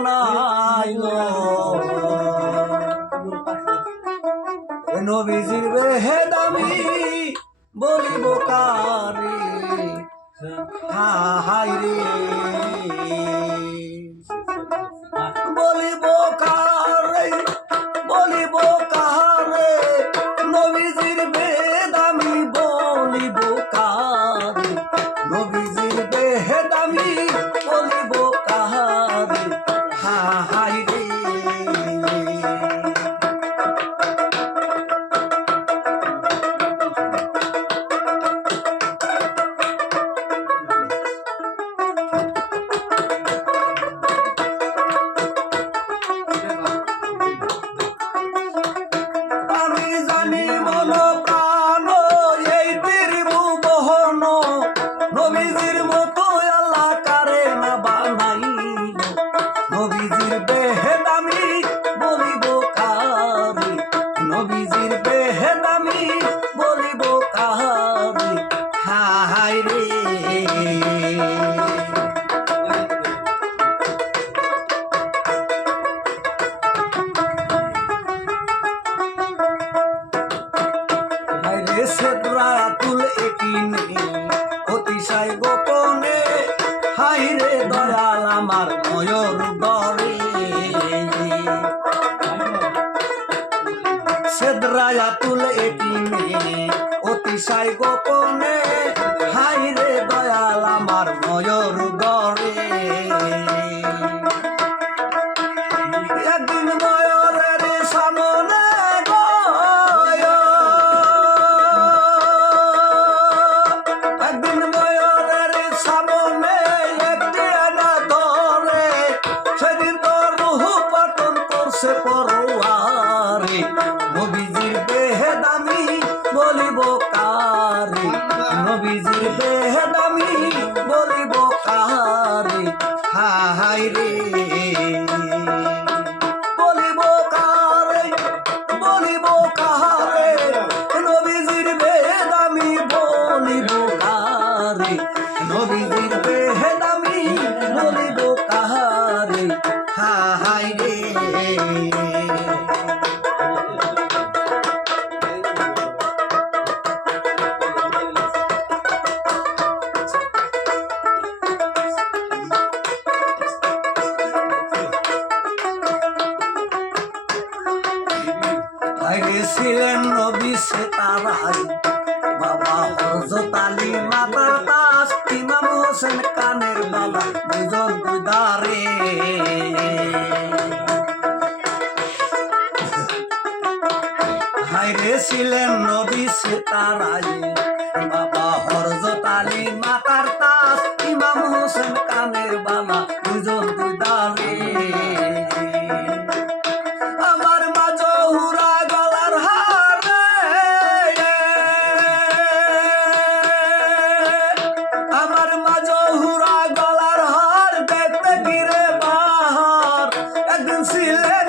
বানাইল নবীজির বেহেদামি বলিব কারে হাই রে বলিব কারে বলিব কারে নবীজির বেহেদামি বলিব কারে নবীজির বেহেদামি বলিব কারে হাই রে নবীজির মতো আল্লাহ কারে না বানাইল নবীজির বেহেদামি বলিব কারে নবীজির বেহেদামি বলিব কারে হাই রে হাই রে সেদরাতুল একিনে অতিশয় গোপনে হাই রে দয়াল আমার ময়ূর দরে সেদরাতুল একিনে অতিশয় গোপনে হাই রে দয়াল আমার ময়ূর দরে একদিন ময়ূরের সামনে নবীজির বেহেদামি বলিব কারে নবীজির বেহেদামি বলিব কারে হাই রে বলিব কারে বলিব কারে নবীজির বেহেদামি বলিব কারে নবীজির বেহেদামি বলিব কারে হাই রে ছিলেন নবী সে তারাই বাবা হযরত আলী মাতার তাস ইমাম হোসেন কানের বাবা দুজন দুদারে হাইরে ছিলেন নবী সে তারাই বাবা হযরত আলী মাতার তাস ইমাম হোসেন কানের বাবা দুজন দুদারে ছিলেন